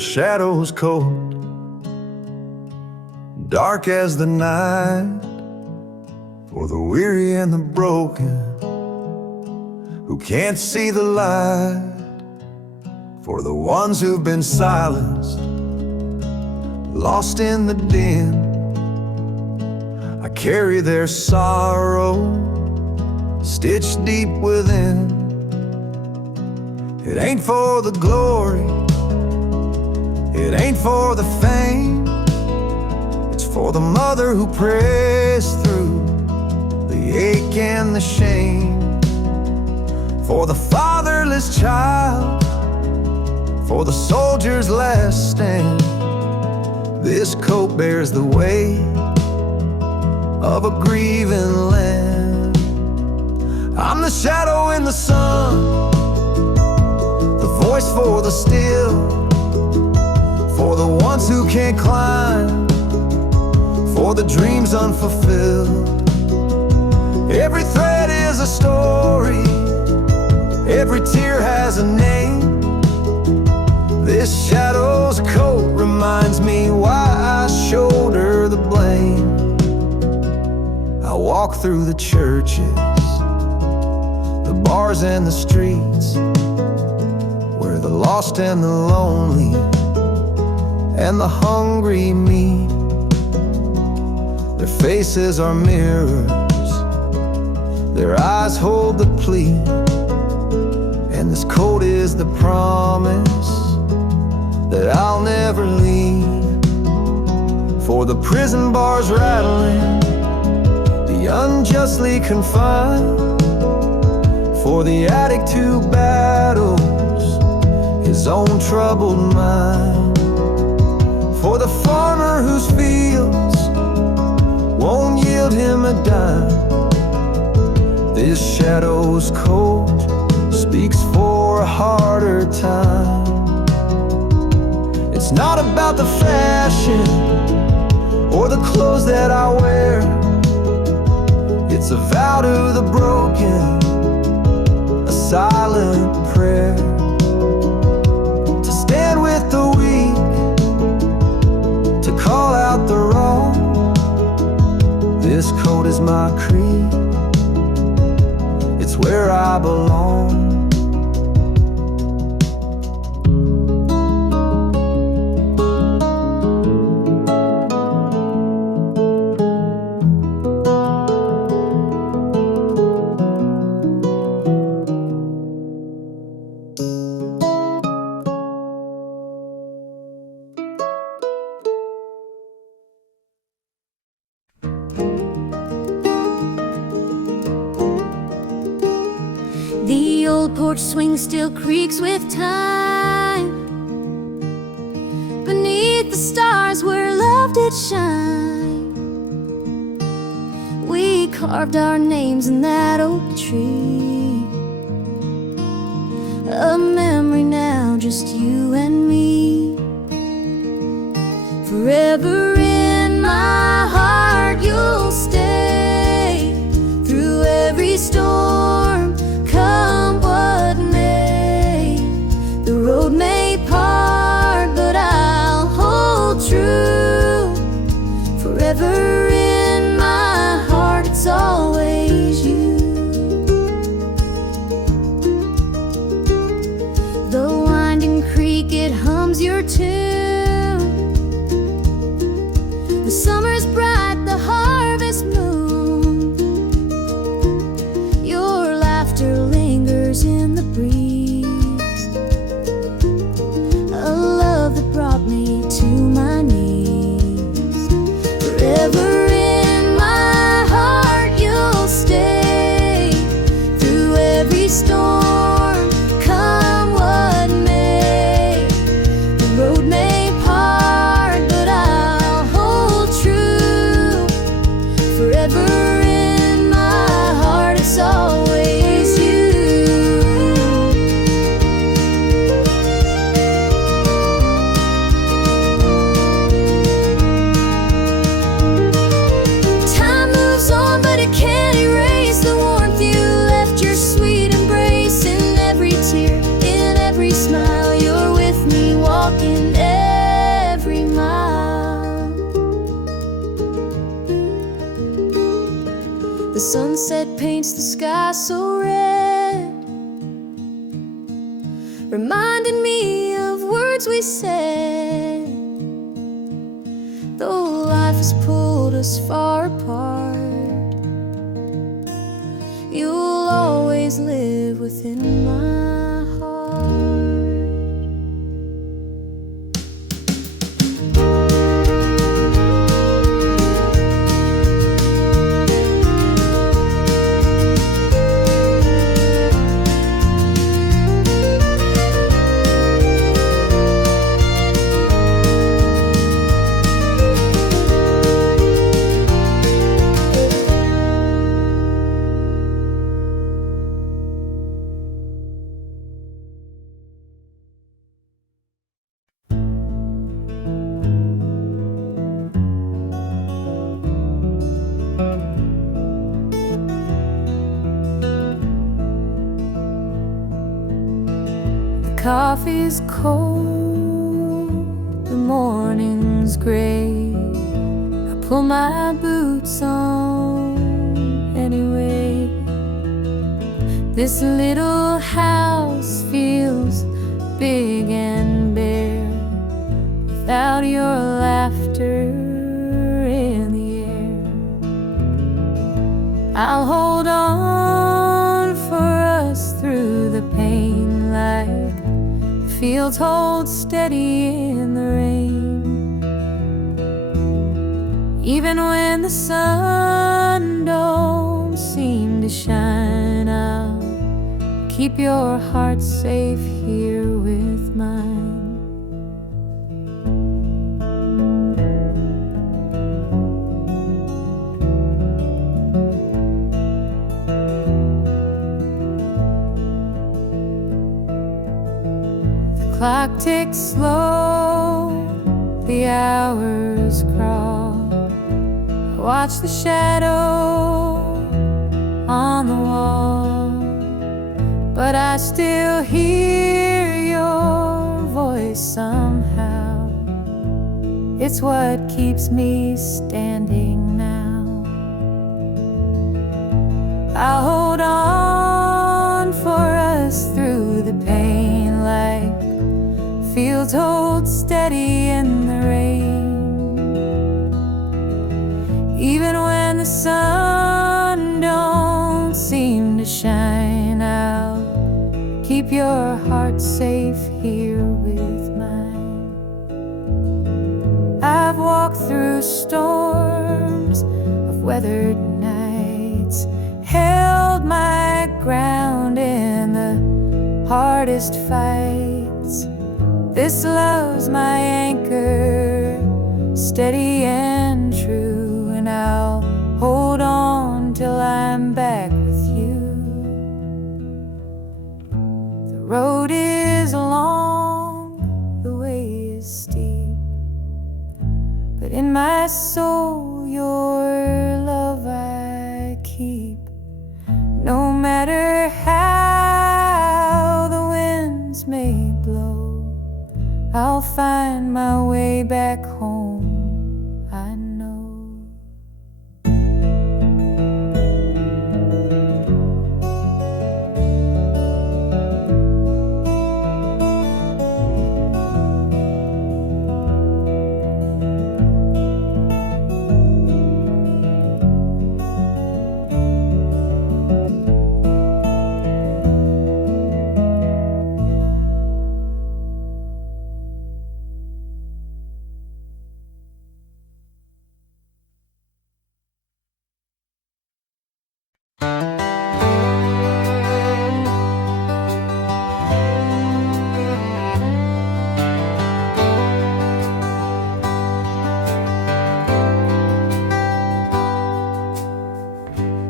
shadow's cold, dark as the night, for the weary and the broken who can't see the light, for the ones who've been silenced, lost in the din. I carry their sorrow stitched deep within. It ain't for the glory, it ain't for the fame, it's for the mother who prays through the ache and the shame, for the fatherless child, for the soldier's last stand. This coat bears the weight of a grieving land. I'm the shadow in the sun, the voice for the still, for the ones who can't climb, for the dreams unfulfilled. Every thread is a story, every tear has a name. This shadow's coat reminds me why I shoulder the blame. I walk through the churches, the bars and the streets, where the lost and the lonely and the hungry meet. Their faces are mirrors, their eyes hold the plea, and this coat is the promise that I'll never leave. For the prison bars rattling, the unjustly confined, for the addict who battles his own troubled mind, for the farmer whose fields won't yield him a dime. This shadow's coat speaks for a harder time. It's not about the fashion or the clothes that I wear. It's a vow to the broken, a silent prayer, to stand with the weak, to call out the wrong. This coat is my creed, it's where I belong. The old porch swing still creaks with time. Beneath the stars where love did shine, we carved our names in that oak tree. A memory now, just you and me. Forever in my heart you'll stay, through every storm, come what may. The road may part, but I'll hold true. Forever in my heart, it's always you. The winding creek, it hums your tune. The sunset paints the sky so red, reminding me of words we said. Though life has pulled us far apart, you'll always live within my heart. Coffee's cold, the morning's gray. I pull my boots on anyway. This little house feels big and bare without your laughter in the air. I'll hold on for us through the pain like fields hold steady in the rain. Even when the sun don't seem to shine, I'll keep your heart safe here with mine. Clock ticks slow, the hours crawl. I watch the shadow on the wall, but I still hear your voice somehow. It's what keeps me standing now. I'll hold on for us through the pain like fields hold steady in the rain. Even when the sun don't seem to shine, I'll keep your heart safe here with mine. I've walked through storms of weathered nights, held my ground in the hardest fights. This love's my anchor, steady and true, and I'll hold on till I'm back with you. The road is long, the way is steep, but in my soul your love I keep. No matter how the winds may blow, I'll find my way back home, I know.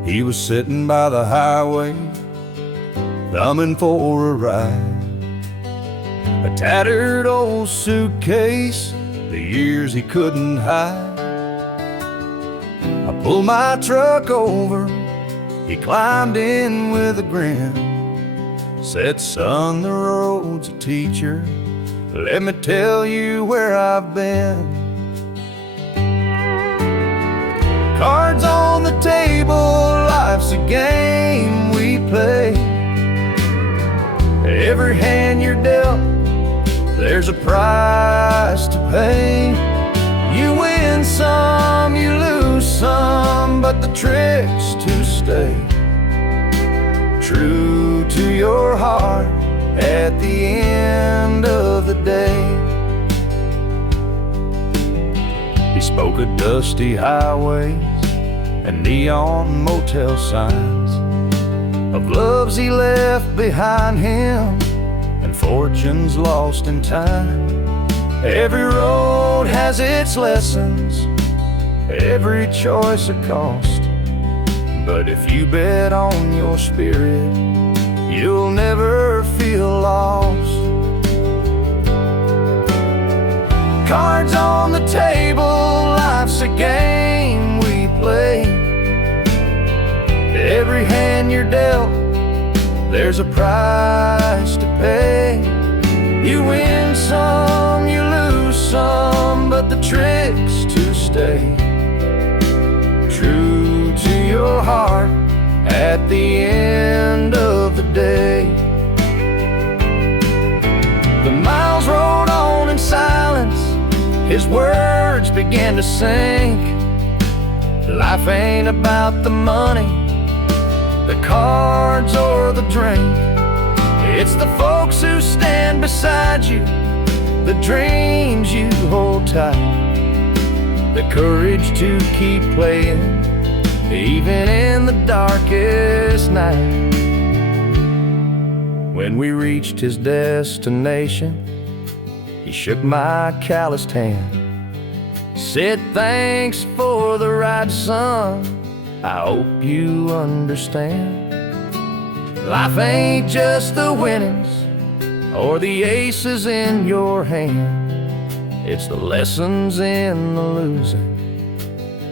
He was sitting by the highway, thumbing for a ride. A tattered old suitcase, the years he couldn't hide. I pulled my truck over, he climbed in with a grin. Said, son, the road's a teacher, let me tell you where I've been. Cards on the table, game we play. Every hand you're dealt, there's a price to pay. You win some, you lose some, but the trick's to stay true to your heart at the end of the day. He spoke of dusty highways and neon motel signs, of loves he left behind him and fortunes lost in time. Every road has its lessons, every choice a cost, but if you bet on your spirit, you'll never feel lost. Cards on the table, life's a game we play. Every hand you're dealt, there's a price to pay. You win some, you lose some, but the trick's to stay true to your heart at the end of the day. The miles rolled on in silence, his words began to sink. Life ain't about the money, the cards or the drink. It's the folks who stand beside you, the dreams you hold tight, the courage to keep playing even in the darkest night. When we reached his destination, he shook my calloused hand, said thanks for the ride, son, I hope you understand. Life ain't just the winnings or the aces in your hand, it's the lessons in the losing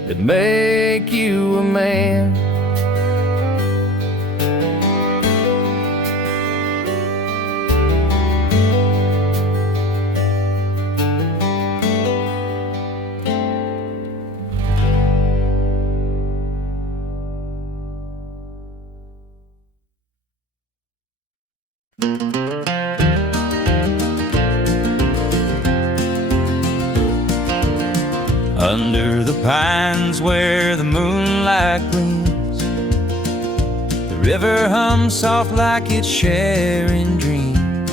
that make you a man. Under the pines where the moonlight gleams, the river hums soft like it's sharing dreams.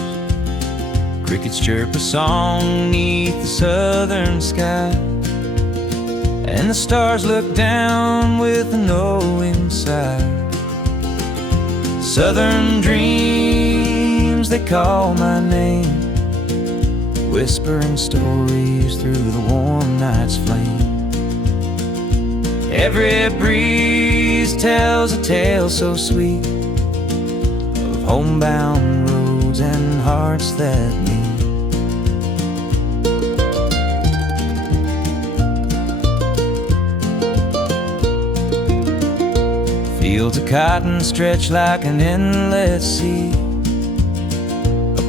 Crickets chirp a song neath the southern sky, and the stars look down with a knowing sigh. Southern dreams, they call my name, whispering stories through the warm night's flame. Every breeze tells a tale so sweet of homebound roads and hearts that meet. Fields of cotton stretch like an endless sea,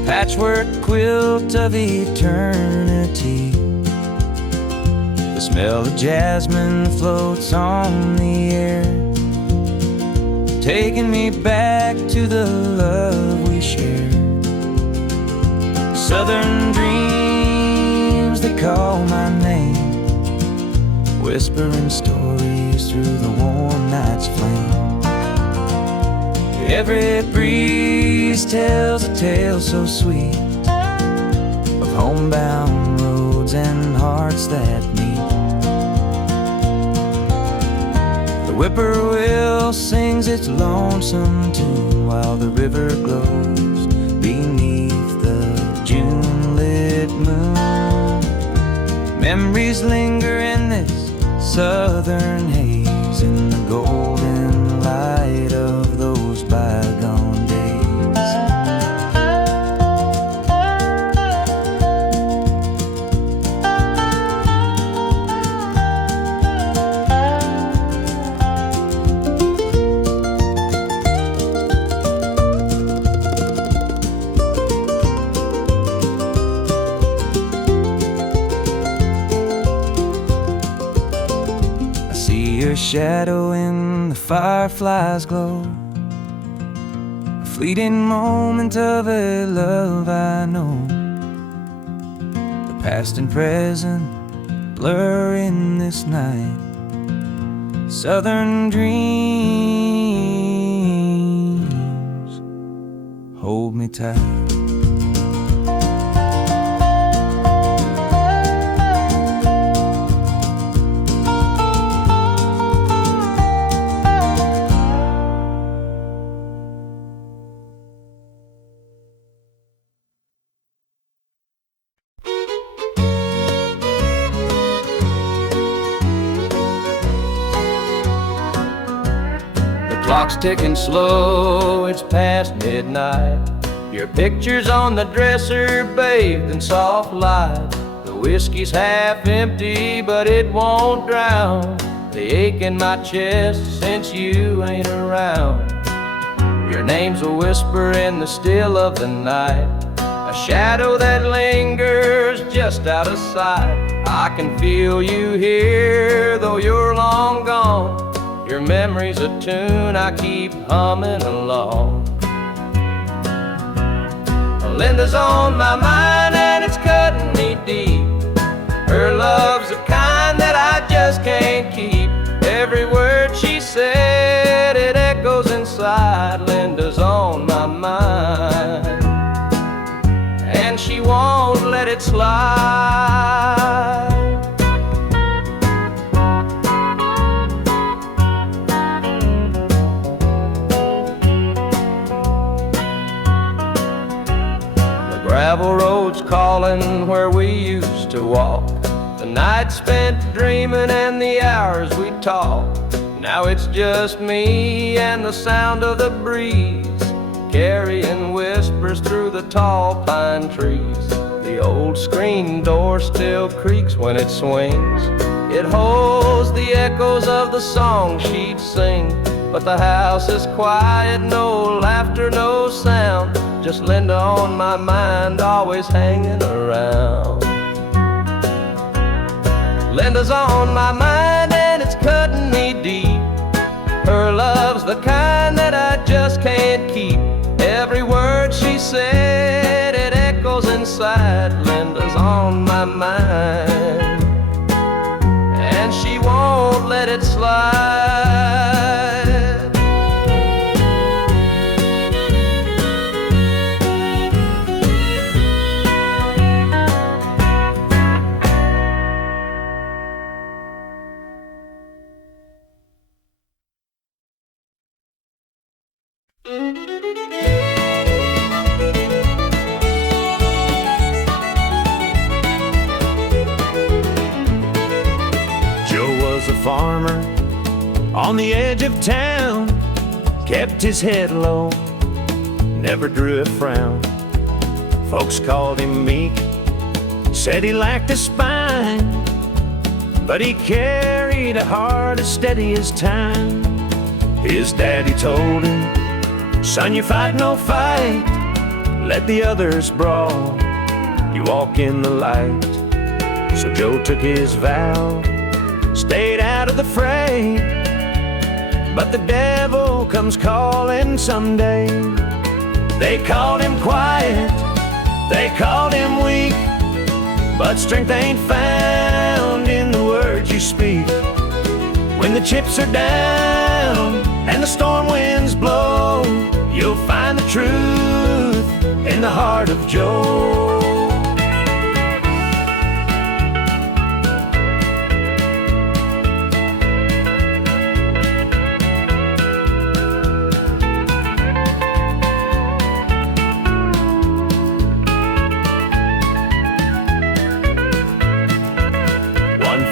patchwork quilt of eternity. The smell of jasmine floats on the air, taking me back to the love we shared. Southern dreams, they call my name, whispering stories through the warm night's flame. Every breeze tells a tale so sweet of homebound roads and hearts that meet. The whippoorwill sings its lonesome tune while the river glows beneath the June-lit moon. Memories linger in this southern haze, in the golden light of those bygone days. see your shadow in the firefly's glow, a fleeting moment of a love I know. The past and present blur in this night. Southern dreams, hold me tight. Clock's ticking slow, it's past midnight. Your picture's on the dresser, bathed in soft light. The whiskey's half empty, but it won't drown the ache in my chest since you ain't around. Your name's a whisper in the still of the night, a shadow that lingers just out of sight. I can feel you here, though you're long gone. Your memory's a tune I keep humming along. Linda's on my mind and it's cutting me deep. Her love's the kind that I just can't keep. Every word she said, it echoes inside. Linda's on my mind and she won't let it slide. Gravel roads calling where we used to walk, the night spent dreaming and the hours we talked. Now it's just me and the sound of the breeze, carrying whispers through the tall pine trees. The old screen door still creaks when it swings. It holds the echoes of the song she'd sing. But the house is quiet, no laughter, no sound. Just Linda on my mind, always hanging around. Linda's on my mind and it's cutting me deep. Her love's the kind that I just can't keep. Every word she said, it echoes inside. Linda's on my mind and she won't let it slide. Farmer on the edge of town, kept his head low, never drew a frown. Folks called him meek, said he lacked a spine, but he carried a heart as steady as time. His daddy told him, son, you fight no fight, let the others brawl, you walk in the light. So Joe took his vow, stayed out of the fray, but the devil comes calling someday. They called him quiet, they called him weak, but strength ain't found in the words you speak. When the chips are down and the storm winds blow, you'll find the truth in the heart of Joe.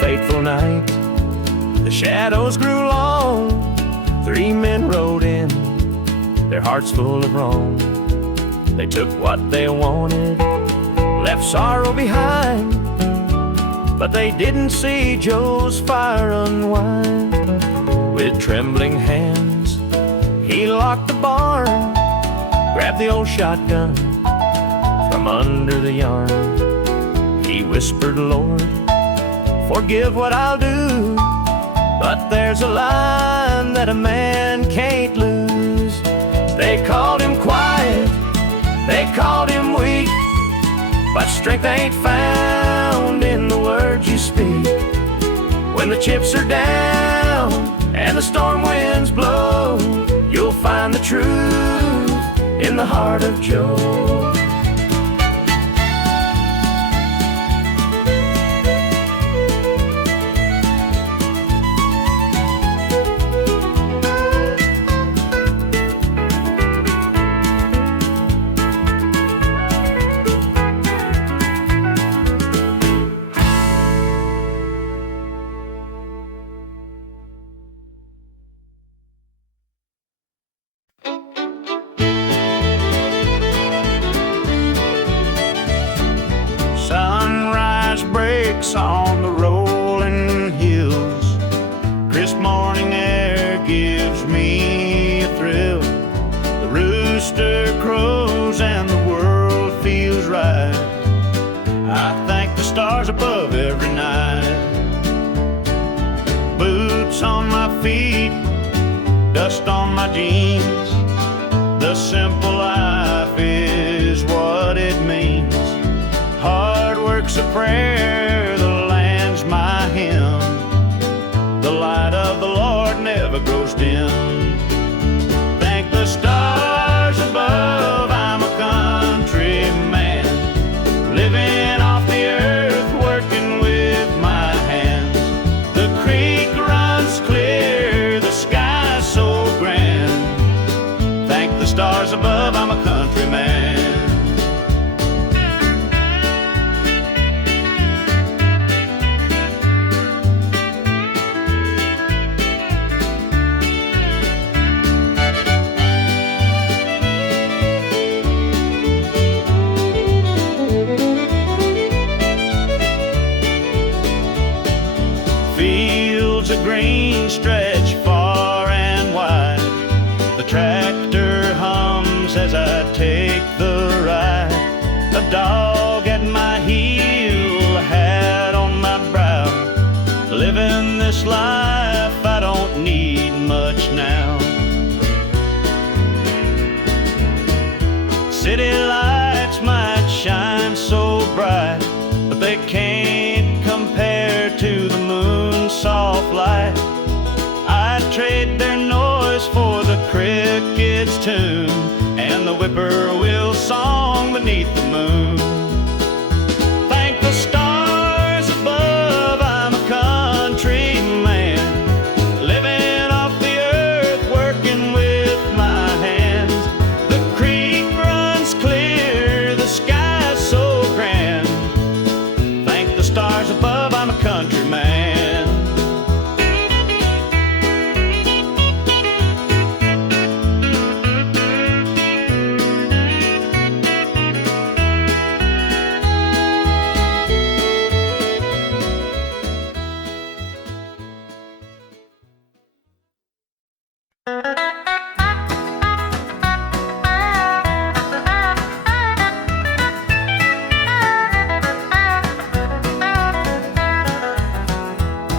Fateful night, the shadows grew long. 3 men rode in, their hearts full of wrong. They took what they wanted, left sorrow behind, but they didn't see Joe's fire unwind. With trembling hands, he locked the barn, grabbed the old shotgun from under the yarn. He whispered, Lord, forgive what I'll do, But there's a line that a man can't lose. They called him quiet, they called him weak, but strength ain't found in the words you speak. When the chips are down and the storm winds blow, you'll find the truth in the heart of Joe. On the rolling hills, crisp morning air gives me a thrill. The rooster crows and the world feels right. I thank the stars above every night. Boots on my feet, dust on my jeans. The simple life is what it means. Hard work's a prayer, the land's my hymn. The light of the Lord never grows dim. Thank the stars above, I'm a country man, living off the earth, working with my hands. The creek runs clear, the sky's so grand. Thank the stars above, I'm a country man. Green stretch far and wide. The tractor hums as I take the ride. A dog at my heel, a hat on my brow. Living this life, I don't need much now. City lights might shine so bright, but they can't compare to the moon's soft light. I'd trade their noise for the cricket's tune and the whippoorwill song beneath the moon. Thank the stars above, I'm a country man, living off the earth, working with my hands. The creek runs clear, the sky's so grand. Thank the stars above, I'm a country man.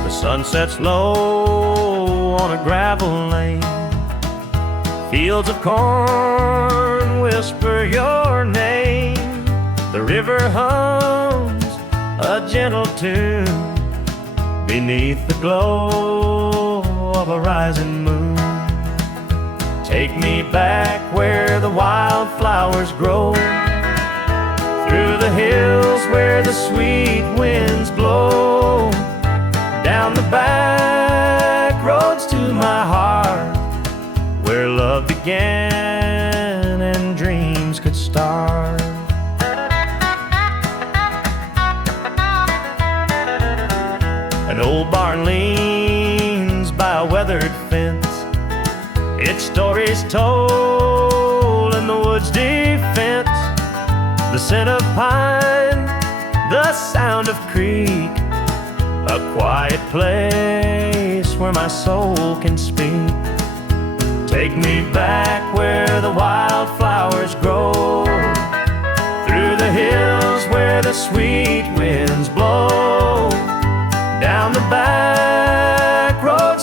Sun sets low on a gravel lane. Fields of corn whisper your name. The river hums a gentle tune beneath the glow of a rising moon. Take me back where the wildflowers grow, through the hills where the sweet winds blow, down the back roads to my heart, where love began and dreams could start. An old barn leans by a weathered fence, its stories told in the woods' defense. The scent of pine, the sound of creek, a quiet place where my soul can speak. Take me back where the wildflowers grow, through the hills where the sweet winds blow, down the back road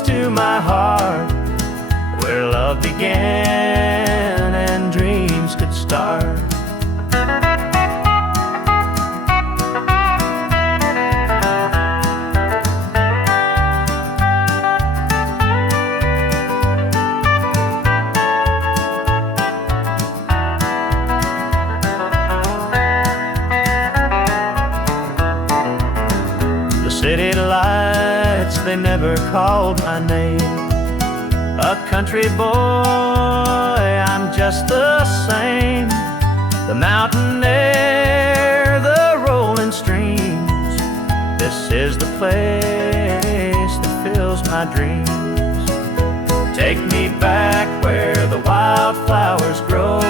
began and dreams could start. The city lights, they never called my name. A country boy, I'm just the same. The mountain air, the rolling streams, this is the place that fills my dreams. Take me back where the wildflowers grow,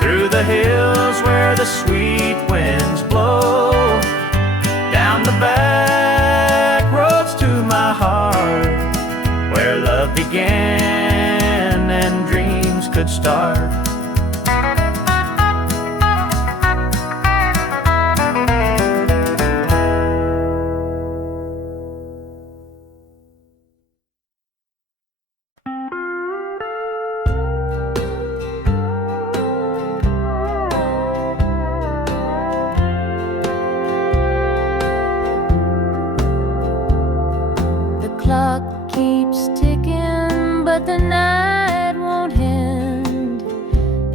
through the hills where the sweet winds blow, down the back roads to my heart, where love began and dreams could start. The clock keeps ticking, but the night won't end.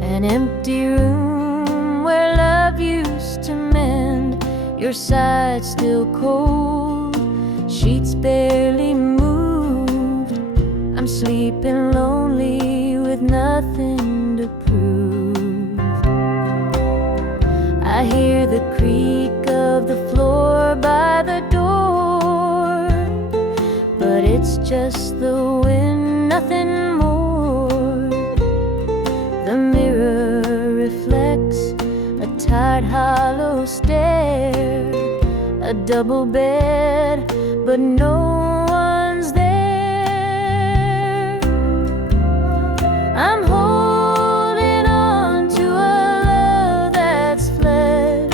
An empty room where love used to mend. Your side still cold, sheets barely moved. I'm sleeping lonely with nothing to prove. I hear the creak of the floor by the door, but it's just the wind, nothing more. The mirror reflects a tired, hollow stare, a double bed, but no one's there. I'm holding on to a love that's fled.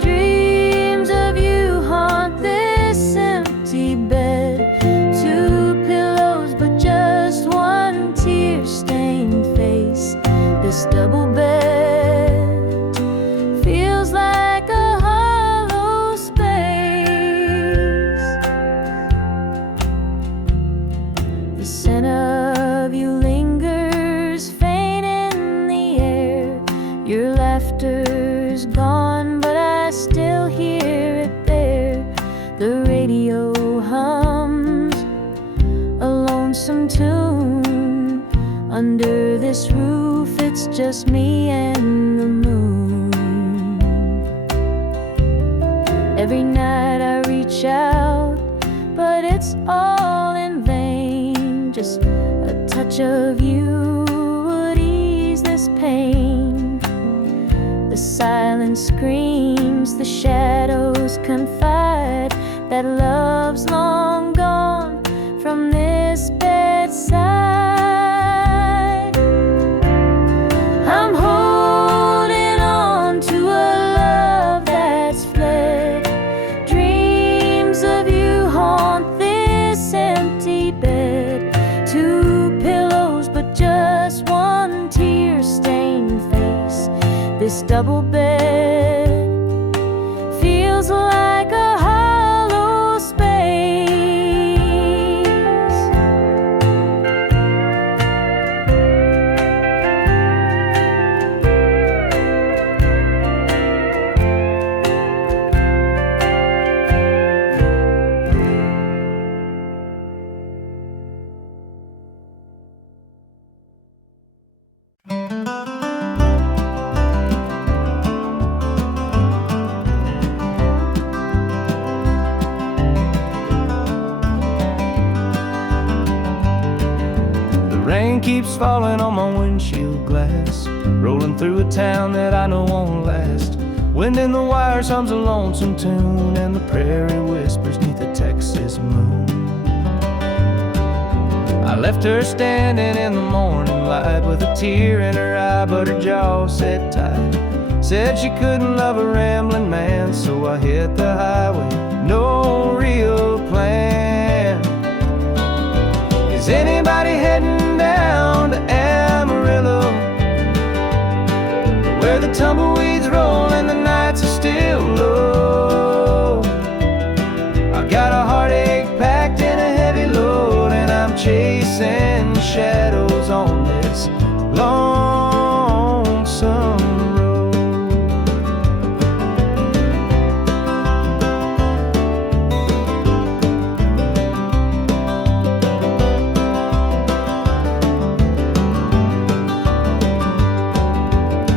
Dreams of you haunt this empty bed. Two pillows, but just one tear-stained face. This double bed feels like a hollow space. The scent of you lingers faint in the air. Your laughter's gone, but I still hear it there. The radio hums a lonesome tune. Under this roof, it's just me and the moon. Every night I reach out, but it's all in vain. Just a touch of you would ease this pain. The silence screams, the shadows confide that love's long gone from this bedside. I'm holding on to a love that's fled. Dreams of you haunt this empty bed. Two pillows, but just one tear-stained face. This double bed feels like a hollow space. Rain keeps falling on my windshield glass, rolling through a town that I know won't last. Wind in the wires hums a lonesome tune, and the prairie whispers neath the Texas moon. I left her standing in the morning light with a tear in her eye, but her jaw said tight. Said she couldn't love a rambling man, so I hit the highway, no real plan. Is anybody heading down tumbleweeds roll and the nights are still low. I got a heartache packed in a heavy load, and I'm chasing shadows on this lonesome road.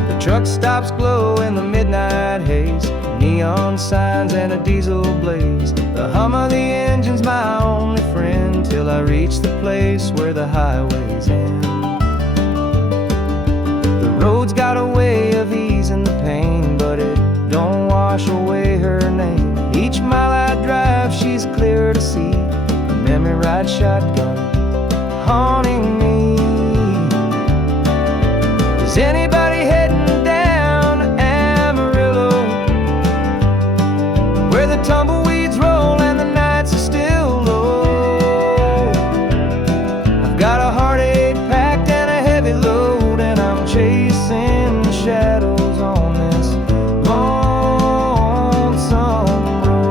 The truck stops glow in the midnight haze, neon signs and a diesel blaze. The hum of the engine's my only friend till I reach the place where the highways end. The road's got a way of easing the pain, but it don't wash away her name. Each mile I drive, she's clear to see, a memory ride shotgun haunting me. Is anybody heading down to Amarillo, where the tumbleweeds roll and the nights are still low? I've got a heartache packed and a heavy load, and I'm chasing shadows on this lonesome road.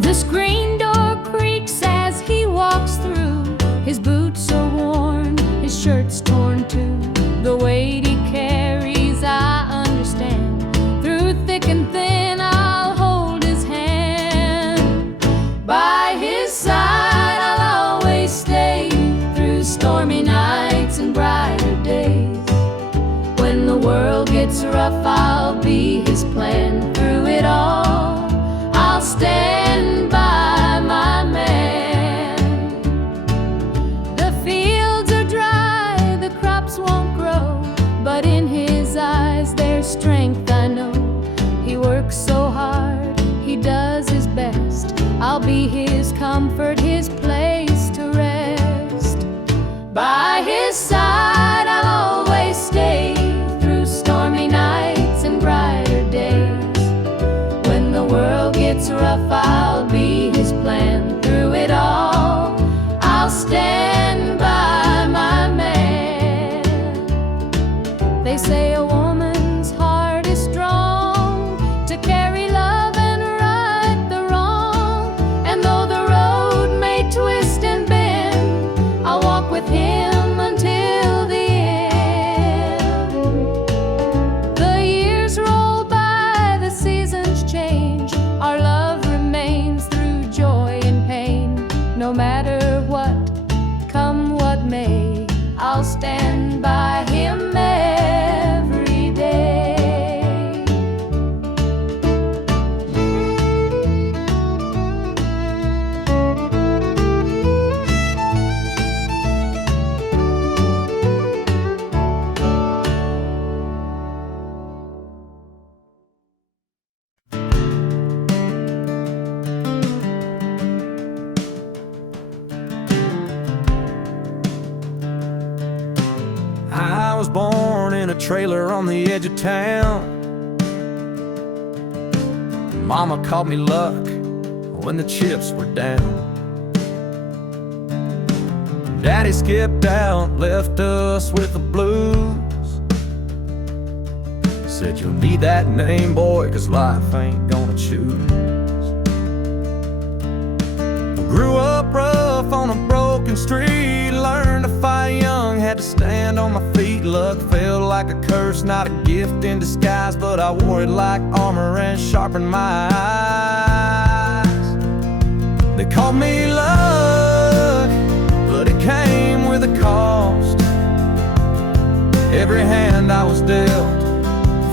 The screen door creaks as he walks through. His boots are worn, his shirt's torn too. The weight he carries, I understand. Through thick and thin, I'll hold his hand. By his side, I'll always stay, through stormy nights and brighter days. When the world gets rough, I'll be his plan. Through it all, I'll stand by my man. The fields are dry, the crops won't grow, but in his eyes there's strength, I know. He works so hard, he does his best. I'll be his comfort, his place to rest. By his side I'll always stay, through stormy nights and brighter days. When the world gets rough, I'll be his plan. Through it all, I'll stand by my man. They say a woman's heart is strong, to carry love and right the wrong. And though the road may twist and bend, I'll walk with him until the end. The years roll by, the seasons change, our love remains through joy and pain. No matter what, come what may, I'll stand by him every day. I was born in a trailer on the edge of town. Mama called me luck when the chips were down. Daddy skipped out, left us with the blues. Said you'll need that name, boy, 'cause life ain't gonna choose. Grew up rough on a broken street, learned to fight young, had to stand on my feet. Luck felt like a curse, not a gift in disguise, but I wore it like armor and sharpened my eyes. They called me luck, but it came with a cost. Every hand I was dealt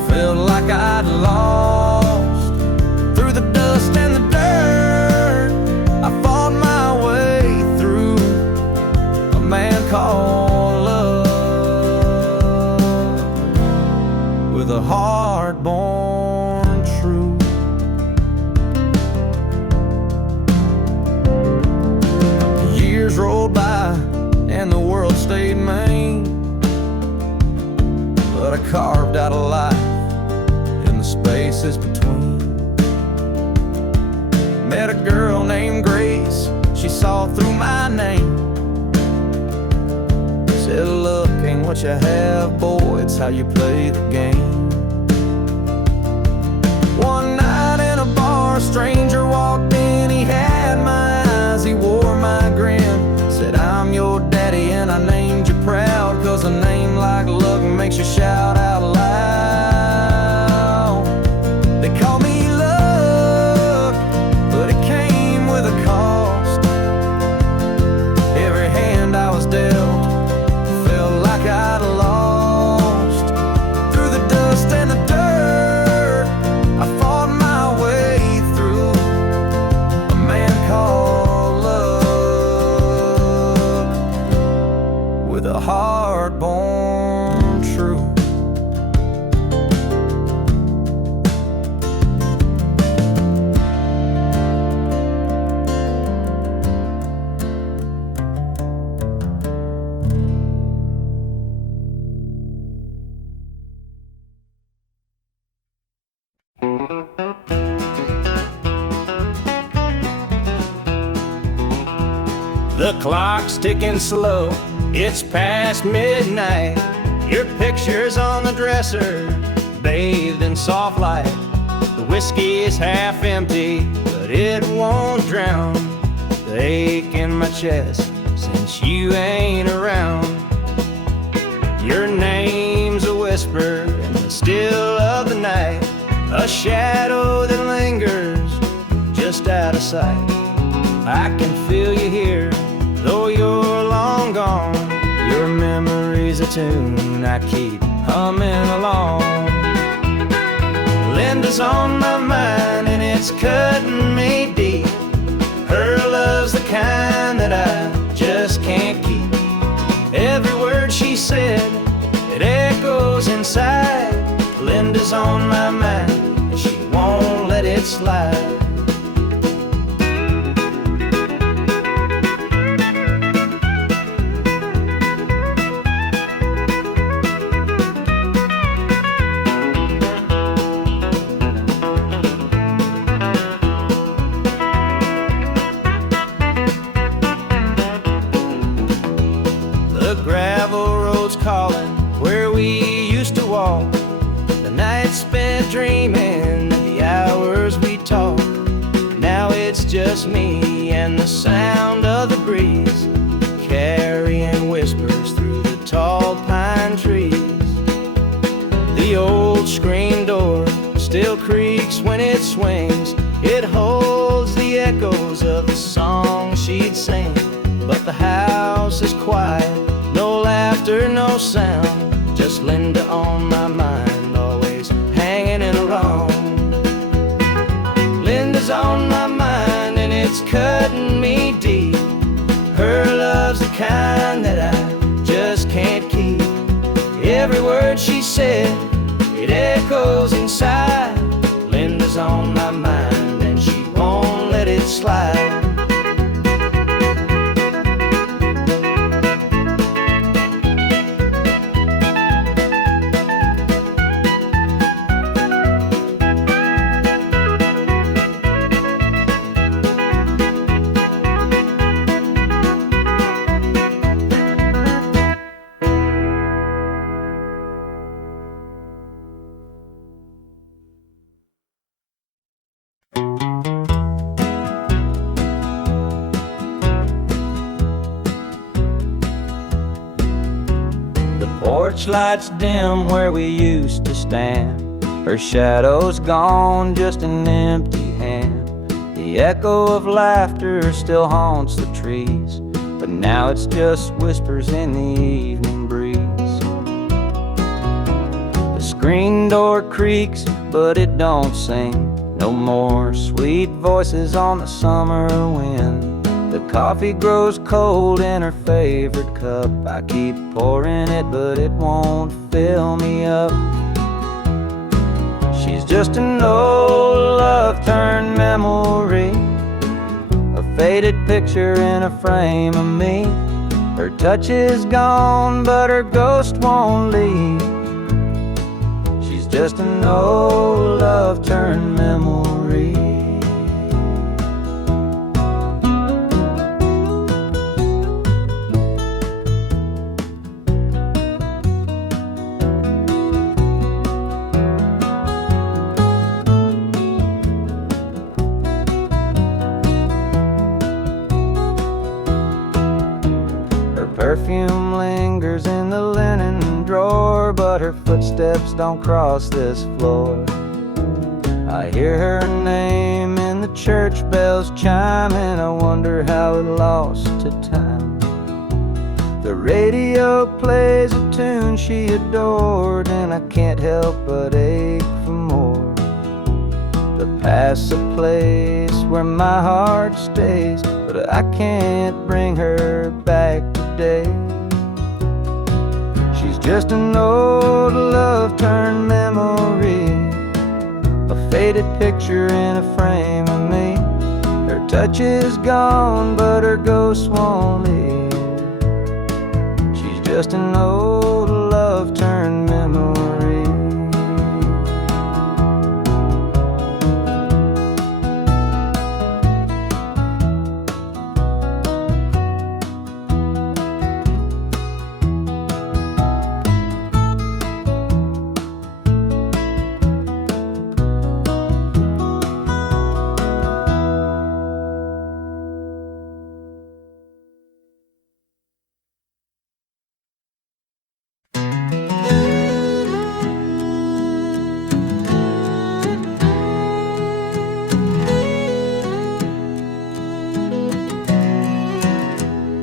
felt like I'd lost. Through the dust and the dirt, I fought my way through. A man called love, with a heart-born truth. Years rolled by and the world spaces between. Met a girl named Grace, she saw through my name. Said, look, ain't what you have, boy, it's how you play the game. One night in a bar, a stranger walked in, he had my eyes, he wore my grin. Said, I'm your daddy and I named you proud, 'cause a name like Luck makes you shout out loud. They call me Luck, but it came with a cost. Every hand I was dealt felt like I'd lost. Through the dust and the dirt, I fought my way through. A man called Luck, with a heart born true. The clock's ticking slow, it's past midnight. Your picture's on the dresser, bathed in soft light. The whiskey is half empty, but it won't drown the ache in my chest since you ain't around. Your name's a whisper in the still of the night, a shadow that lingers just out of sight. I can feel you here, though you're long gone. Your memory's a tune I keep humming along. Linda's on my mind and it's cutting me deep. Her love's the kind that I just can't keep. Every word she said, it echoes inside. Linda's on my mind and she won't let it slide. The gravel road's calling where we used to walk. The nights spent dreaming, the hours we talked. Now it's just me and the sound of the breeze, carrying whispers through the tall pine trees. The old screen door still creaks when it swings. It holds the echoes of the song she'd sing. But the house is quiet, no laughter, no sound. Just Linda on my mind, always hanging along. Linda's on my mind and it's cutting me deep. Her love's the kind that I just can't keep. Every word she said, it echoes inside. Linda's on my mind and she won't let it slide. Porch lights dim where we used to stand. Her shadow's gone, just an empty hand. The echo of laughter still haunts the trees, but now it's just whispers in the evening breeze. The screen door creaks, but it don't sing. No more sweet voices on the summer wind. The coffee grows cold in her favorite cup. I keep pouring it, but it won't fill me up. She's just an old love-turned memory, a faded picture in a frame of me. Her touch is gone, but her ghost won't leave. She's just an old love turned memory. Perfume lingers in the linen drawer, but her footsteps don't cross this floor. I hear her name in the church bells chiming. I wonder how it lost to time. The radio plays a tune she adored, and I can't help but ache for more. The past's a place where my heart stays, but I can't bring her back today. She's just an old love turned memory, a faded picture in a frame of me. Her touch is gone, but her ghost won't leave. She's just an old love turned memory.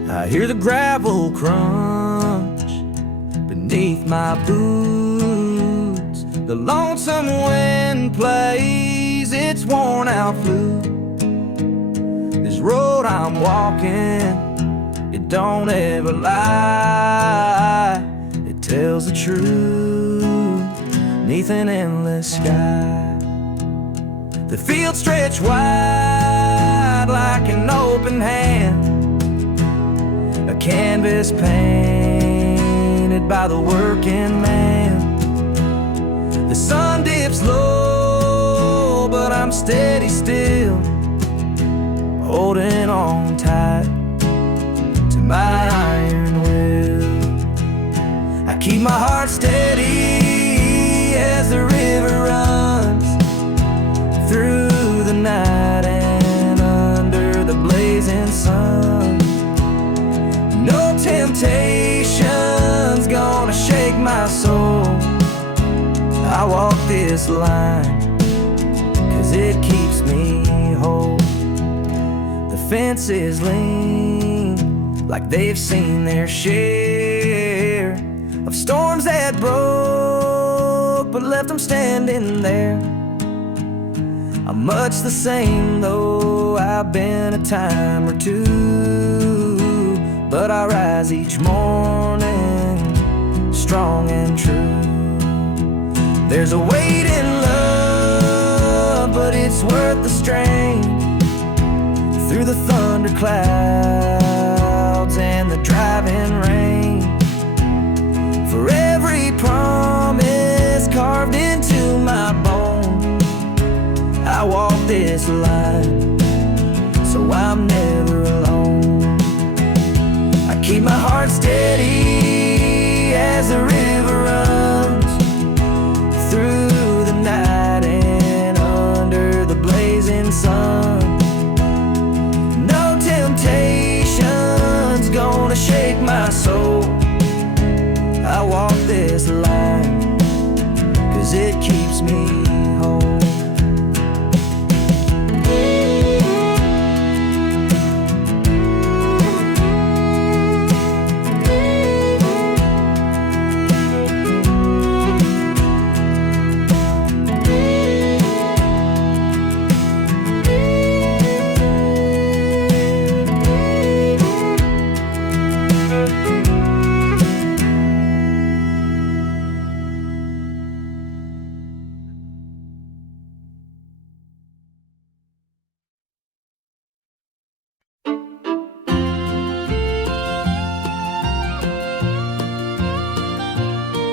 I hear the gravel crunch beneath my boots. The lonesome wind plays its worn out flute. This road I'm walking, it don't ever lie. It tells the truth neath an endless sky. The fields stretch wide like an open hand, a canvas painted by the working man. The sun dips low, but I'm steady still, holding on tight to my iron will. I keep my heart steady as the river runs through the night and under the blazing sun. No temptation's gonna shake my soul. I walk this line 'cause it keeps me whole. The fences lean like they've seen their share of storms that broke but left them standing there. I'm much the same though I've been a time or two, but I rise each morning strong and true. There's a weight in love, but it's worth the strain. Through the thunder clouds and the driving rain, for every promise carved into my bone, I walk this line so I'm never alone. I keep my heart steady as the river runs through the night and under the blazing sun. No temptation's gonna shake my soul. I walk this line 'cause it keeps me whole.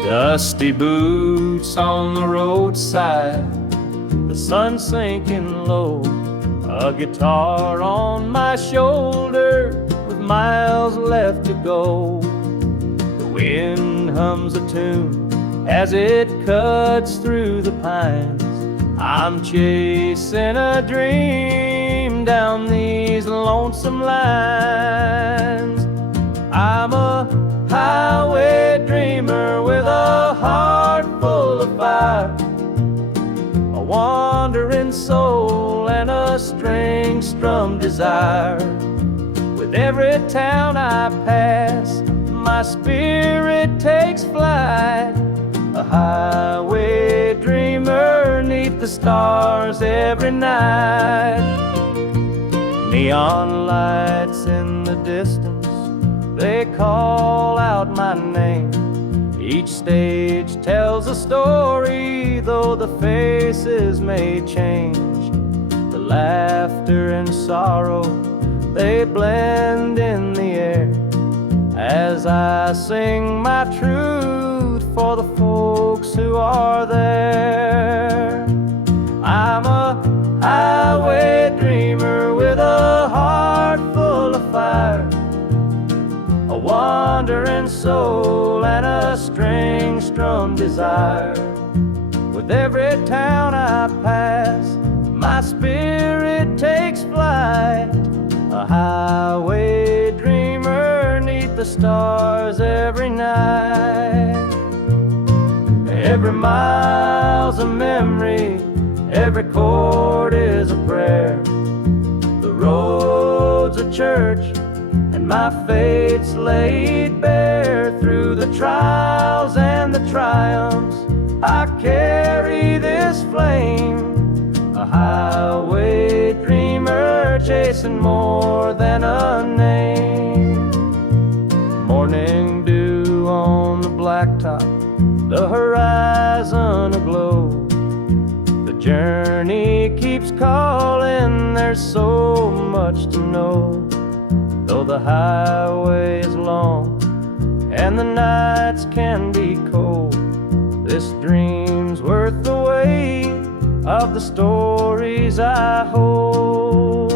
Dusty boots on the roadside, the sun sinking low, a guitar on my shoulder with miles left to go. The wind hums a tune as it cuts through the pines. I'm chasing a dream down these lonesome lines. I'm a highway dreamer with a heart full of fire, a wandering soul and a string-strummed desire. With every town I pass, my spirit takes flight, a highway dreamer 'neath the stars every night. Neon lights in the distance, they call out my name. Each stage tells a story, though the faces may change. The laughter and sorrow, they blend in the air as I sing my truth for the folks who are there. I'm a highway dreamer with a heart full of fire, a wandering soul and a string-strummed desire. With every town I pass, my spirit takes flight, a highway dreamer 'neath the stars every night. Every mile's a memory, every chord is a prayer. The road's a church and my fate's laid bare. Through the trials and the triumphs, I carry this flame, a highway dreamer chasing more than a name. Morning dew on the blacktop, the horizon aglow. The journey keeps calling, there's so much to know. Though the highway is long and the nights can be cold, this dream's worth the weight of the stories I hold.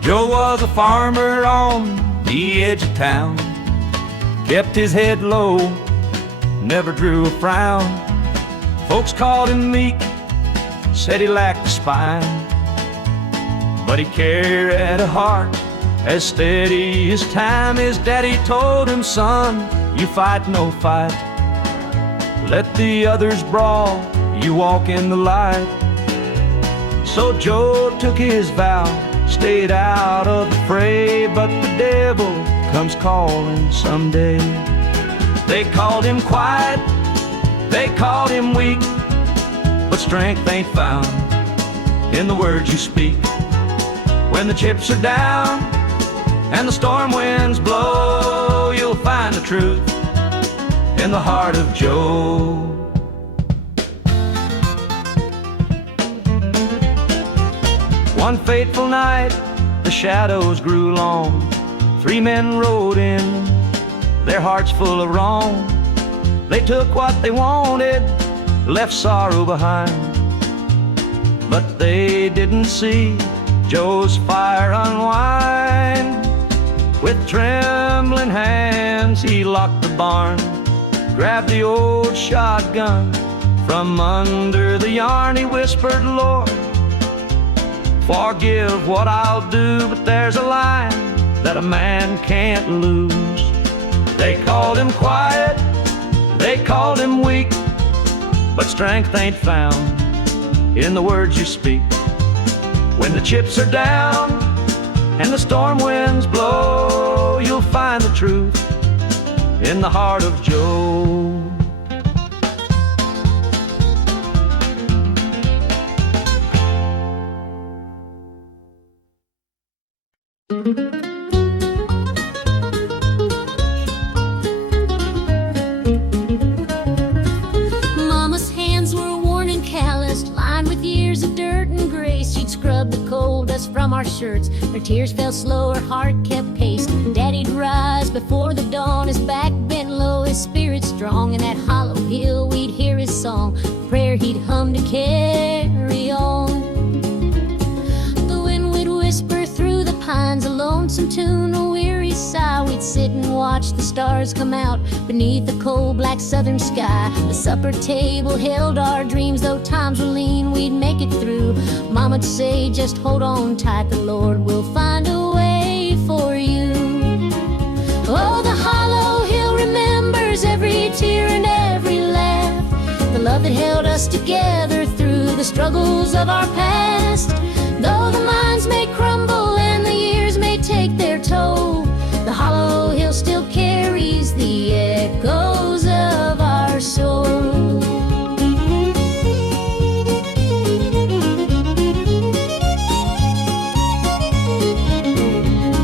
Joe was a farmer on the edge of town, kept his head low, never drew a frown. Folks called him meek, said he lacked a spine, but he carried a heart as steady as time. His daddy told him, son, you fight no fight, let the others brawl, you walk in the light. So Joe took his vow, stayed out of the fray, but the devil comes calling someday. They called him quiet, they called him weak, but strength ain't found in the words you speak. When the chips are down and the storm winds blow, you'll find the truth in the heart of Joe. One fateful night, the shadows grew long. 3 men rode in, their hearts full of wrong. They took what they wanted, left sorrow behind, but they didn't see Joe's fire unwind. With trembling hands, he locked the barn, grabbed the old shotgun from under the yarn. He whispered, Lord, forgive what I'll do, but there's a line that a man can't lose. They called him quiet, they called him weak, but strength ain't found in the words you speak. When the chips are down and the storm winds blow, you'll find the truth in the heart of Joe. scrubbed the coal dust from our shirts. Her tears fell slow, her heart kept pace. Daddy'd rise before the dawn, his back bent low, his spirit strong. In that hollow hill we'd hear his song, a prayer he'd hum to carry on. The wind would whisper through the pines, a lonesome tune, a weary sigh. We'd sit and watch the stars come out beneath the cold black southern sky. The supper table held our dreams, though times were lean, we'd make it through. Mama'd say, just hold on tight, the Lord will find a way for you. Oh, the hollow hill remembers every tear and every laugh, the love that held us together through the struggles of our past. Though the minds may crumble and the years may take their toll, the hollow hill still carries the echoes of our soul.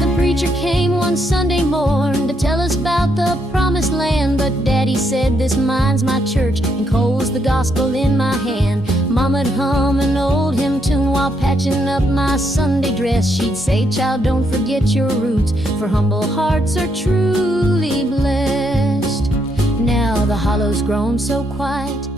The preacher came one Sunday morn to tell us about the promised land, but Daddy said, this mine's my church and coal's the gospel in my hand. Mama'd hum an old hymn tune while patching up my Sunday dress. She'd say, child, don't forget your roots, for humble hearts are truly blessed. Now the hollow's grown so quiet,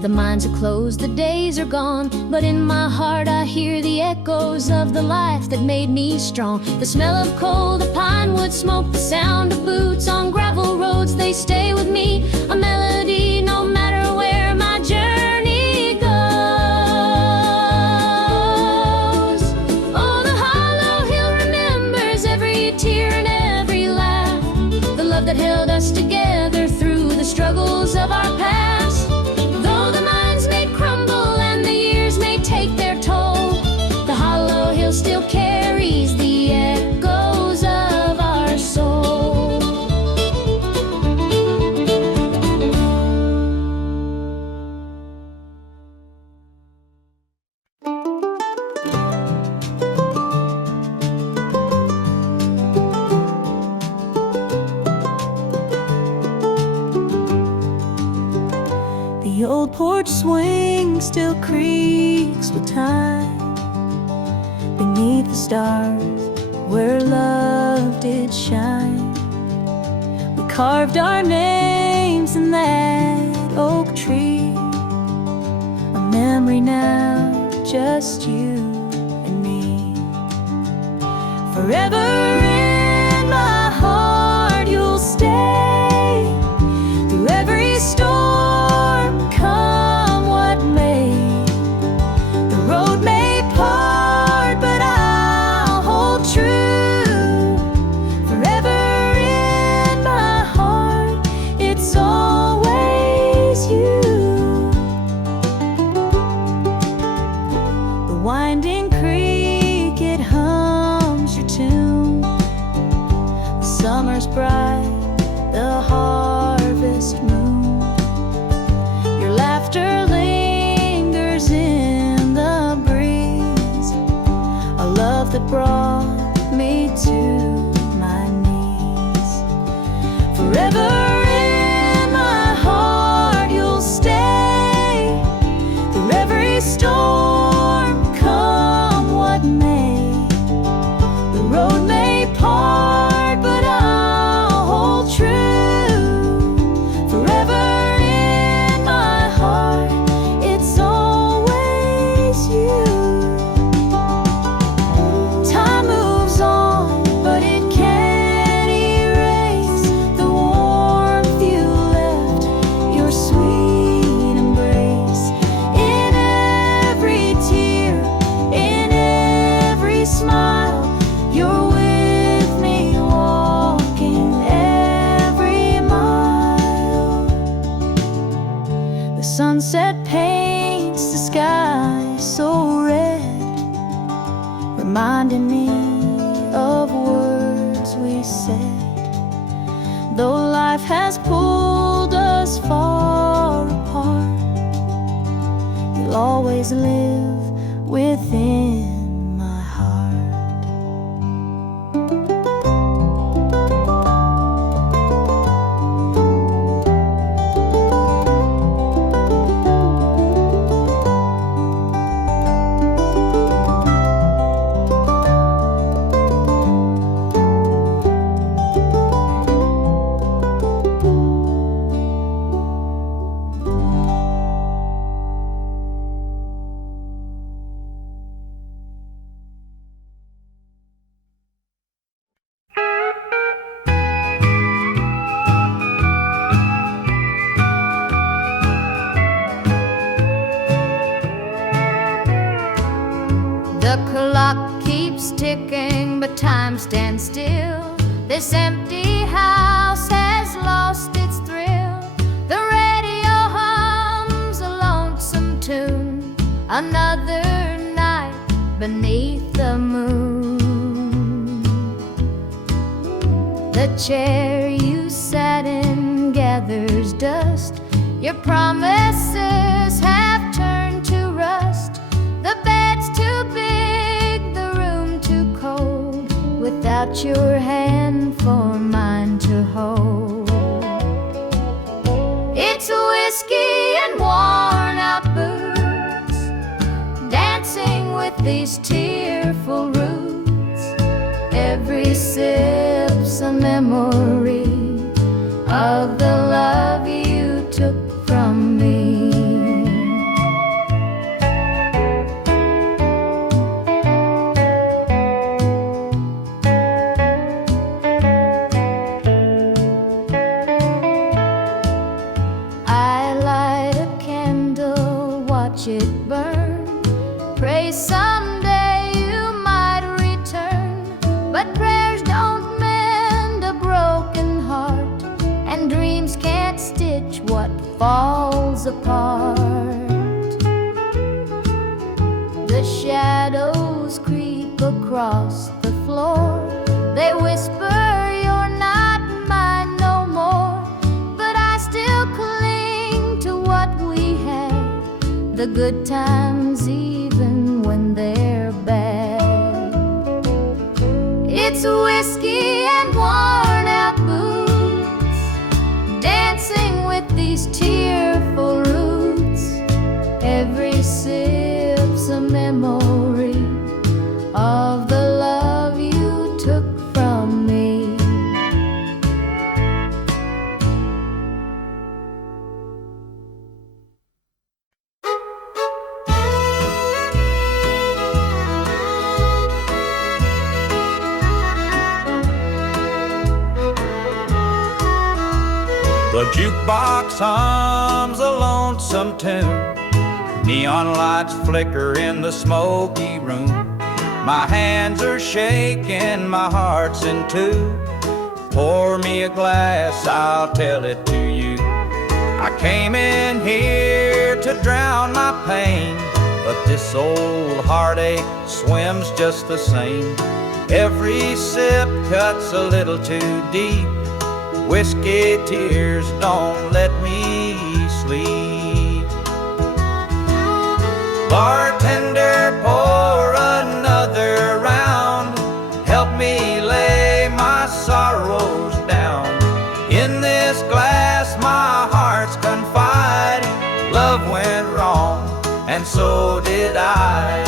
the mines are closed, the days are gone, but in my heart I hear the echoes of the life that made me strong. The smell of coal, the pine wood smoke, the sound of boots on gravel roads, they stay with me, a melody no matter where my journey goes. Oh, the hollow hill remembers every tear and every laugh, the love that held us together through the struggles of our past. Though the minds may crumble and the years may take their toll, the hollow hill still carries the echoes of our soul. The old porch swing still creaks with time beneath the stars where love did shine. We carved our names in that oak tree, a memory now, just you and me. Forever in my heart you'll stay, through every storm, come what may. The road may part, but I'll hold true. Forever in my heart, it's always you. The winding creek, it hums your tune. The summer's bright, the harvest moon. Your laughter lingers in the breeze, a love that brought me to my knees. Forever in my heart you'll stay, through every storm, come what may. The road may part, but I'll hold true. Forever in my heart, it's always you. Time moves on, but it can't erase the warmth you left, your sweet embrace. In every tear, in every smile, you're with me, walking every mile. The sunset paints the sky so red, reminding me of words we said. Though life has pulled us far apart, you'll always live within my heart. The clock keeps ticking, but time stands still. This empty house has lost its thrill. The radio hums a lonesome tune. Another night beneath the moon. The chair you sat in gathers dust. Your promises have turned to rust. The bed's too big, the room too cold, without your hand for mine to hold. It's whiskey and worn out boots, dancing with these tearful roots. Every sip's a memory of the love you took from me. I light a candle, watch it burn, pray someday you might return. But prayers don't mend a broken heart, and dreams can't stitch what falls apart. The shadows creep across the floor. They whisper you're not mine no more. But I still cling to what we had, the good times even when they're bad. It's whiskey and worn out boots, dancing with these tearful roots. Every sip's a memory of the love you took from me. The jukebox hums a lonesome tune. Neon lights flicker in the smoky room. My hands are shaking, my heart's in two. Pour me a glass, I'll tell it to you. I came in here to drown my pain, but this old heartache swims just the same. Every sip cuts a little too deep. Whiskey tears don't let me sleep. Bartender, pour another round. Help me lay my sorrows down. In this glass my heart's confide. Love went wrong, and so did I.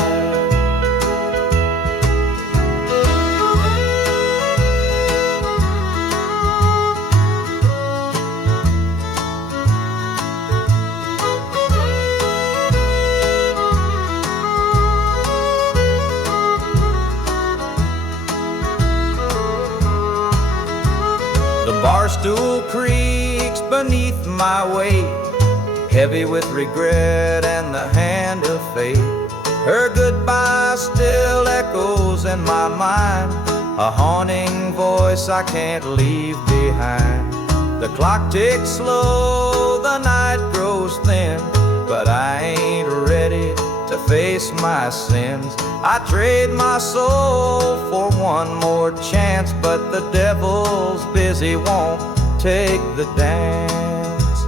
Barstool creaks beneath my weight, heavy with regret and the hand of fate. Her goodbye still echoes in my mind, a haunting voice I can't leave behind. The clock ticks slow, the night grows thin, but I ain't ready to face my sins. I trade my soul for one more chance, but the devil's busy, won't take the dance.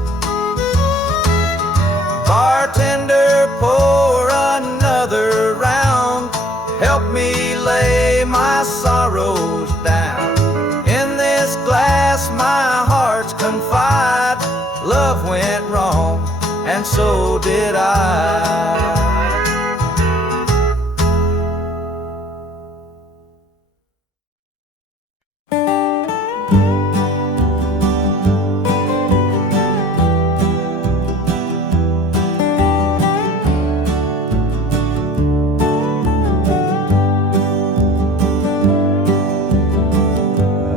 Bartender, pour another round. Help me lay my sorrows down. In this glass my heart's confide. Love went wrong, and so did I.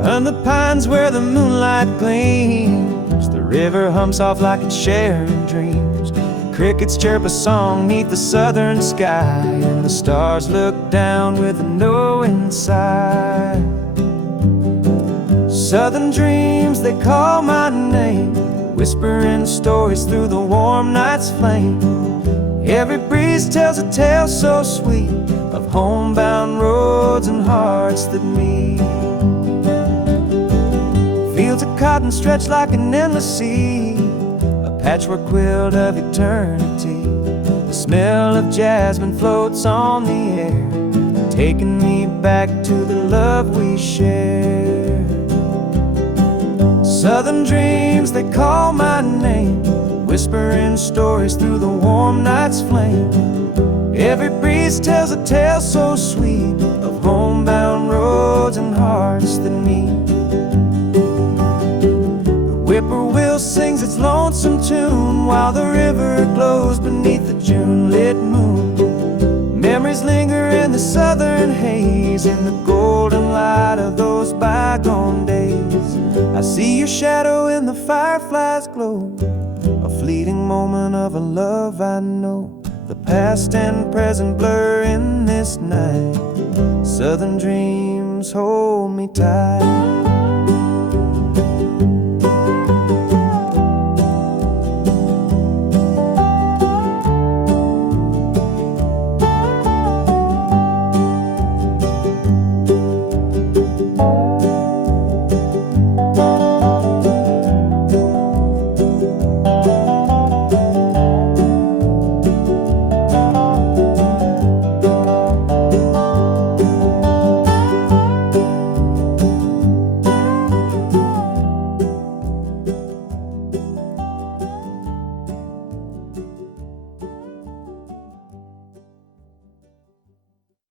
On the pines where the moonlight gleams, the river hums soft like it's sharing dreams. Crickets chirp a song 'neath the southern sky, and the stars look down with a knowing sigh. Southern dreams, they call my name, whispering stories through the warm night's flame. Every breeze tells a tale so sweet of homebound roads and hearts that meet. Fields of cotton stretch like an endless sea, a patchwork quilt of eternity. The smell of jasmine floats on the air, taking me back to the love we shared. Southern dreams, they call my name, whispering stories through the warm night's flame. Every breeze tells a tale so sweet of homebound roads and hearts that meet. The whippoorwill sings its lonesome tune while the river glows beneath the June-lit moon. Memories linger in the southern haze, in the golden light of those bygone days. I see your shadow in the firefly's glow, a fleeting moment of a love I know. The past and present blur in this night. Southern dreams hold me tight.